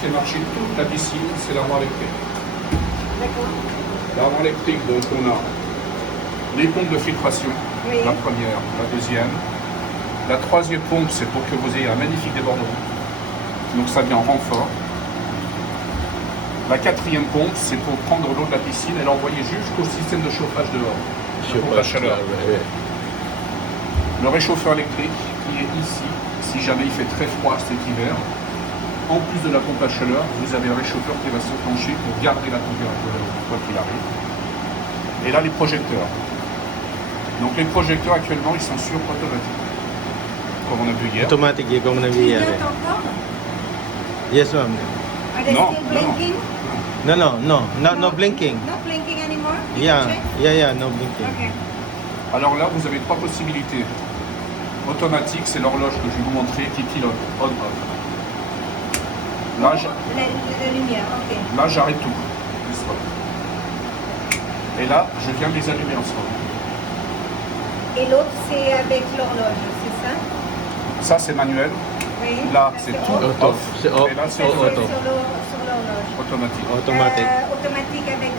fait marcher toute la piscine, c'est l'armoire électrique. D'accord. L'armoire électrique, donc on a les pompes de filtration, Oui. la première, la deuxième. La troisième pompe, c'est pour que vous ayez un magnifique débordement. Donc ça vient en renfort. La quatrième pompe, c'est pour prendre l'eau de la piscine et l'envoyer jusqu'au système de chauffage dehors. La pompe à chaleur. Le réchauffeur électrique qui est ici, si jamais il fait très froid cet hiver, en plus de la pompe à chaleur, vous avez un réchauffeur qui va s'enclencher pour garder la température quoi qu'il arrive. Et là, les projecteurs. Donc les projecteurs actuellement, ils sont sur automatique. Comme on a vu hier. Automatic, comme on a vu hier. Clignote encore? Yes, ma'am. Are they No, still no. blinking? No blinking. No blinking anymore? You Yeah, can check? yeah, no blinking. Okay. Alors là, vous avez trois possibilités. Automatique, c'est l'horloge que je vais vous montrer qui pilote on-off. Là, La lumière, ok. là, j'arrête tout. Et là, je viens de les allumer ensemble. Et l'autre, c'est avec l'horloge, c'est ça? Ça, c'est manuel. Oui. Là, c'est tout off. off. C'est off. Et là, Ça, c'est c'est auto. sur l'horloge. automatique. Automatic. Automatique avec...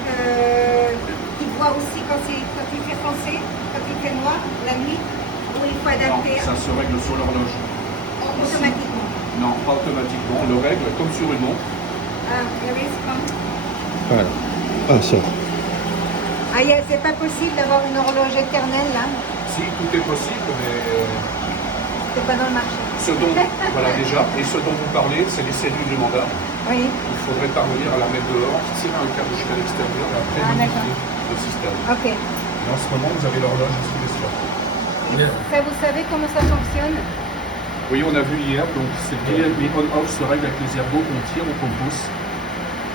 il voit aussi quand il fait foncé, quand il fait noir, la nuit, où il faut Non, adapter ça se règle sur l'horloge. automatiquement. Non, pas automatiquement. On le règle comme sur une montre. Ah, there is one. Voilà. Ah, ça. Ah, c'est pas possible d'avoir une horloge éternelle, là. Si, tout est possible, mais C'est pas dans le marché. ce dont, voilà déjà, et ce dont vous parlez, c'est les cellules du mandat. Oui. Il faudrait parvenir à la mettre dehors, tirer un câble jusqu'à l'extérieur et après Ah, modifier le système. Ok. Et en ce moment, vous avez l'horloge ici des soirs. Ça, vous savez comment ça fonctionne? Oui, on a vu hier, donc c'est bien, les on-off se règlent avec les ergots qu'on tire ou qu'on pousse.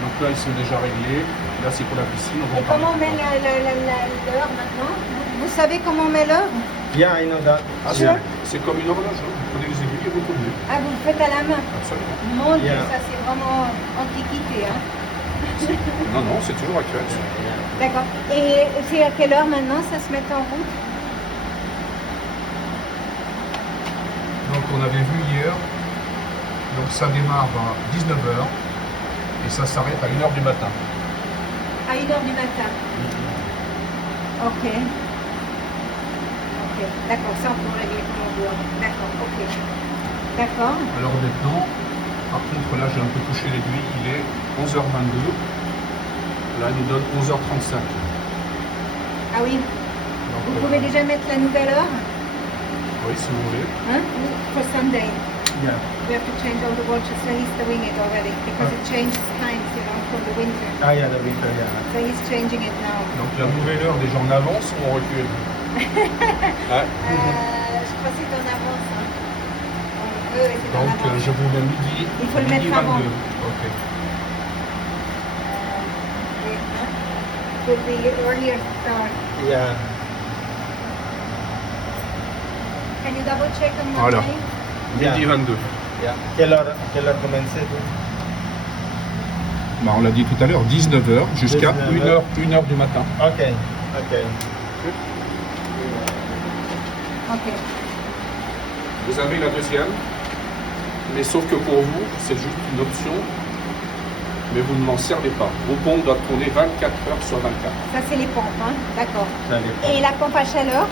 Donc là, ils sont déjà réglés. Là, c'est pour la piscine. On va Et en parler comment on met plus tard. l'heure maintenant? Vous savez comment on met l'heure? Yeah, I know that. Ah, Yeah. c'est comme une horloge. Hein. Vous prenez les aiguilles et vous tournez. Ah, vous le faites à la main? Absolument. Mon Dieu, Yeah. ça c'est vraiment antiquité. Hein? Non, non, c'est toujours actuel. D'accord. Et c'est à quelle heure maintenant ça se met en route? Donc, on avait vu hier. Donc, ça démarre à 19h et ça s'arrête à 1h du matin. À 1h du matin. Ok. Ok. D'accord, ça on peut régler comme on veut. D'accord, ok. D'accord. Alors maintenant, par contre, là, j'ai un peu touché l'aiguille. Il est 11h22. Là, il nous donne 11h35. Ah oui. Donc, Vous pouvez déjà mettre la nouvelle heure? Oui, si vous voulez. Hein? For Sunday. Yeah. We have to change all the watches, so he's doing it already because it changes times, you know, from the winter. Ah, yeah, the winter, yeah. So he's changing it now. Donc la nouvelle heure, déjà en avance ou en recul? Ouais. Je crois que c'est en avance. Hein. Oui, c'est en Donc avance. je vous mets midi. Il faut le midi mettre avant. 22. Ok. With the earlier start. Yeah. Can you double check on your Voilà. time? Midi 22. Yeah. Quelle heure commencer? Bah, on l'a dit tout à l'heure, 19h jusqu'à 19h. 1h du matin. Ok, ok. Ok. Vous avez la deuxième, mais sauf que pour vous, c'est juste une option, mais vous ne m'en servez pas. Vos pompes doivent tourner 24 heures sur 24. Ça, c'est les pompes, hein? D'accord. Ça dépend. Et la pompe à chaleur?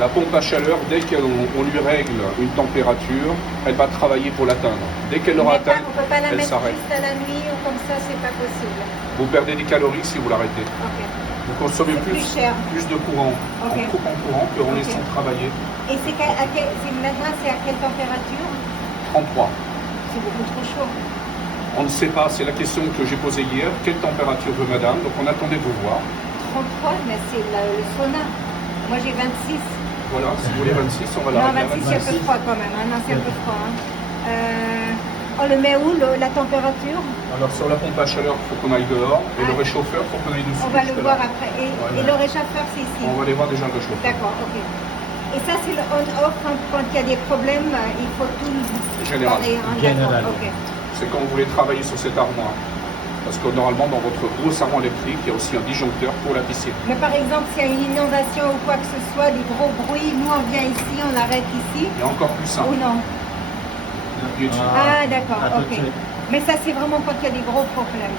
La pompe à chaleur, dès qu'on lui règle une température, elle va travailler pour l'atteindre. Dès qu'elle l'aura Mais pas- atteinte, on ne peut pas la elle mettre s'arrête. juste à la nuit ou comme ça, c'est pas possible. Vous perdez des calories si vous l'arrêtez. Ok. Vous consommez C'est plus cher. plus de courant Ok. en coupant courant qu'en Ok. laissant travailler. Et maintenant, c'est à quelle température? 33. C'est beaucoup trop chaud. On ne sait pas, c'est la question que j'ai posée hier. Quelle température veut madame? Donc on attendait de vous voir. 33, mais c'est le sauna. Moi, j'ai 26. Voilà, si vous voulez 26, on va la Non, régler à 26, c'est un peu 26. froid quand même. Hein? Non, c'est un peu froid. Hein. On le met où, la température? Alors sur la pompe à chaleur, il faut qu'on aille dehors. Et le Ah. réchauffeur, il faut qu'on aille dessus. On va le juste voir là. après. Et Voilà. le réchauffeur, c'est ici. On va aller voir déjà le réchauffeur. D'accord, ok. Et ça, c'est le on-off. Quand il y a des problèmes, il faut tout Général. barrer, hein? Général. D'accord, ok. C'est quand vous voulez travailler sur cette armoire. Parce que normalement, dans votre grosse armoire électrique, il y a aussi un disjoncteur pour la piscine. Mais par exemple, s'il y a une inondation ou quoi que ce soit, des gros bruits, nous on vient ici, on l'arrête ici. Il y a encore plus Ou simple. non? pied dessus. Ah, d'accord, à tout ok. de suite. Mais ça, c'est vraiment quand il y a des gros problèmes.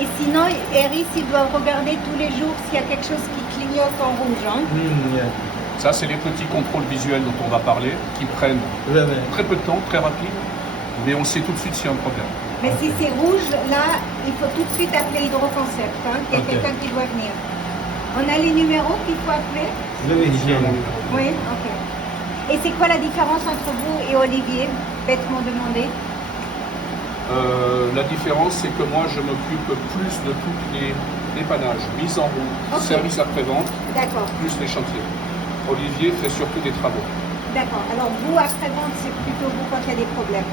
Et sinon, Eris, il doit regarder tous les jours s'il y a quelque chose qui clignote en rouge. Hein. Yeah. Ça, c'est les petits contrôles visuels dont on va parler, qui prennent Ouais, ouais. très peu de temps, très rapide, mais on sait tout de suite s'il y a un problème. Mais si c'est rouge, là, il faut tout de suite appeler Hydroconcept. Hein. Il y a Ok. quelqu'un qui doit venir. On a les numéros qu'il faut appeler? Oui, j'ai mon Oui, ok. Et c'est quoi la différence entre vous et Olivier? Bêtement demandé. La différence, c'est que moi, je m'occupe plus de tous les dépannages, mise en route, Ok. service après-vente, D'accord, plus les chantiers. Olivier fait surtout des travaux. d'accord. Alors vous, après-vente, c'est plutôt vous quand il y a des problèmes.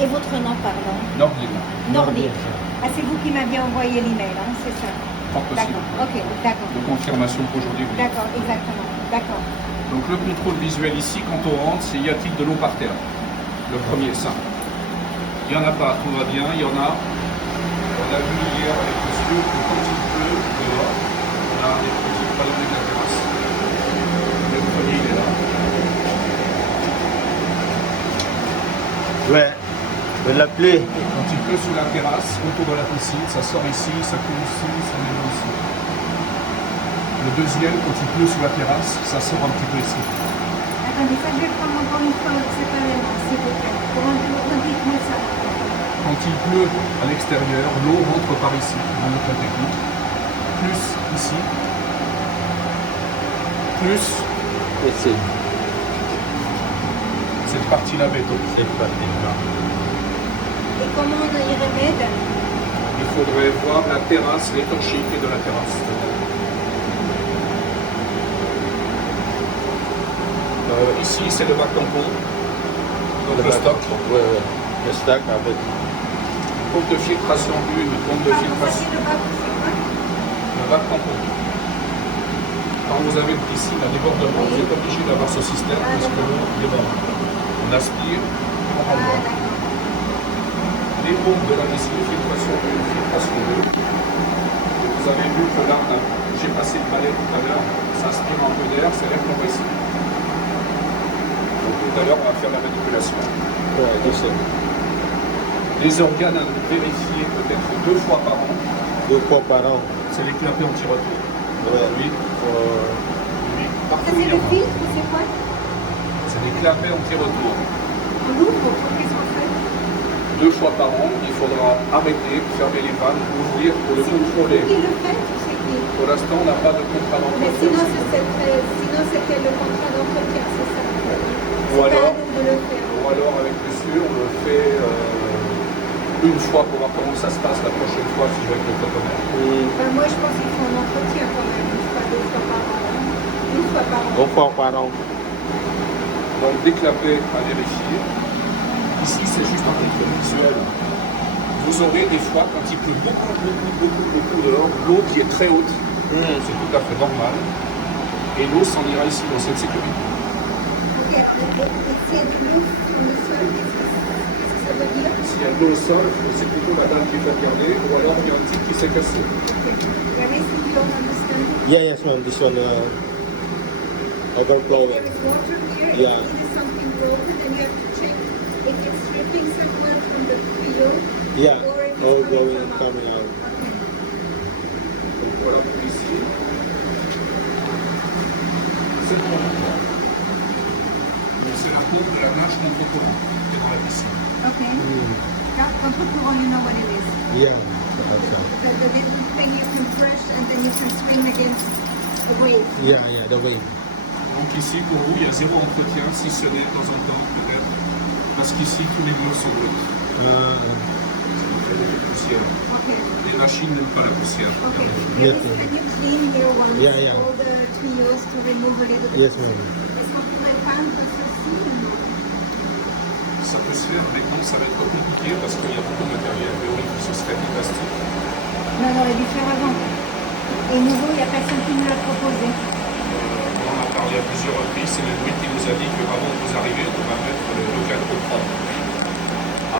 Et votre nom, pardon? Nordine, Nordique. Ah, c'est vous qui m'aviez envoyé l'email, hein, c'est ça? pas possible. D'accord, ok, d'accord. De confirmation pour aujourd'hui. Oui. D'accord, exactement. D'accord. Donc le contrôle visuel ici, quand on rentre, c'est y a-t-il de l'eau par terre? Le premier, simple. Il n'y en a pas, tout va bien. Il y en a. On a vu hier avec monsieur que quand il pleut dehors, on a des petits problèmes de la terrasse. Le premier, il est là. Ouais. Mais la pluie. Quand il pleut sous la terrasse, autour de la piscine, ça sort ici, ça coule ici, ça met ici. Le deuxième, quand il pleut sous la terrasse, ça sort un petit peu ici. Attendez, ça, je vais prendre encore une fois séparément, s'il vous plaît. Redites-moi ça. Quand il pleut à l'extérieur, l'eau rentre par ici, dans notre technique. Plus ici. Plus Ici. cette partie-là béton. C'est parti. Et comment on y remède? Il faudrait voir la terrasse, l'étanchéité de la terrasse. Ici, c'est le bac tampon. Donc le stock. Ouais, ouais. Le stock avec. Pompe de filtration 1, pompe de Ah, vous filtration. voyez le bas, c'est quoi? Le bac tampon. Quand vous avez une piscine à débordement, vous êtes obligé d'avoir ce système parce que l'eau déborde. On aspire, on Ah, renvoie. d'accord. Les pompes de la piscine, filtration 1, filtration 2. Vous avez vu que là, j'ai passé le balai tout à l'heure, ça aspire un peu d'air, c'est l'air compressif. Donc tout à l'heure, on va faire la manipulation. Ouais, je sais. Les organes à vérifier peut-être 2 fois par an, 2 fois par an. c'est les clapets anti-retour. Ouais. Lui, lui, Ça, partout c'est il y en le a. filtre ou c'est quoi? C'est des clapets anti-retour. On l'ouvre pour qu'ils soient faits? 2 fois par an, il faudra arrêter, fermer les vannes, ouvrir pour le contrôler. Qui le fait ou c'est qui? Pour l'instant, on n'a pas de contrat Mais d'entretien. sinon c'était le contrat d'entretien, c'est ça? Ou C'est pas alors- à nous de le faire. Ou alors avec monsieur, on le fait une fois pour voir comment ça se passe la prochaine fois si je vais avec le photomètre. Ben, moi, je pense qu'il faut un entretien quand même, une fois, 2 fois par an. Une fois par an. 2 fois par an. Donc des clapets à vérifier. Ici, c'est juste un contrôle visuel. Vous aurez des fois, quand il pleut beaucoup dehors, l'eau qui est très haute. C'est tout à fait normal. Et l'eau s'en ira ici dans cette sécurité. Ok, et s'il y a de l'eau sur le sol, qu'est-ce que ça veut dire? S'il y a de l'eau au sol, c'est plutôt la dalle qui fait regarder, ou alors il y a un type qui s'est cassé. Where is it? You don't understand? Yeah, yes, ma'am. This one overflowing. There is water here, Yeah. if it is something broken, then you have to check if it's dripping somewhere from the tuyau. Yeah, Or if it's overflowing and coming coming out. Okay. Donc voilà pour ici. C'est le pompe. Donc c'est la pompe de la nage contre-courant qui est dans la piscine. Okay. Contre-courant, you know what it is. Yeah. That's The little thing you can brush and then you can swing against the wave. yeah, the wave. Donc ici, pour vous, il y a 0 entretien, si ce n'est de temps en temps, peut-être. Parce qu'ici, tous les murs sont bruts. Ça fait beaucoup de poussière. Okay. Les machines n'aiment pas la poussière. Okay. Yes, Can ma'am. you clean here once Yeah. all the tuyaux to remove a little bit? Yes, ma'am. Est-ce qu'on pourrait peindre ceci ou non? Ça peut se faire, mais non, ça va être compliqué parce qu'il y a beaucoup de matériel théorique, ce serait du plastique. Non, on aurait dû faire avant. Et nouveau, il n'y a personne qui nous l'a proposé. On en a parlé à plusieurs reprises, c'est le bruit qui nous a dit que avant que vous arriviez, on va mettre le cadre propre.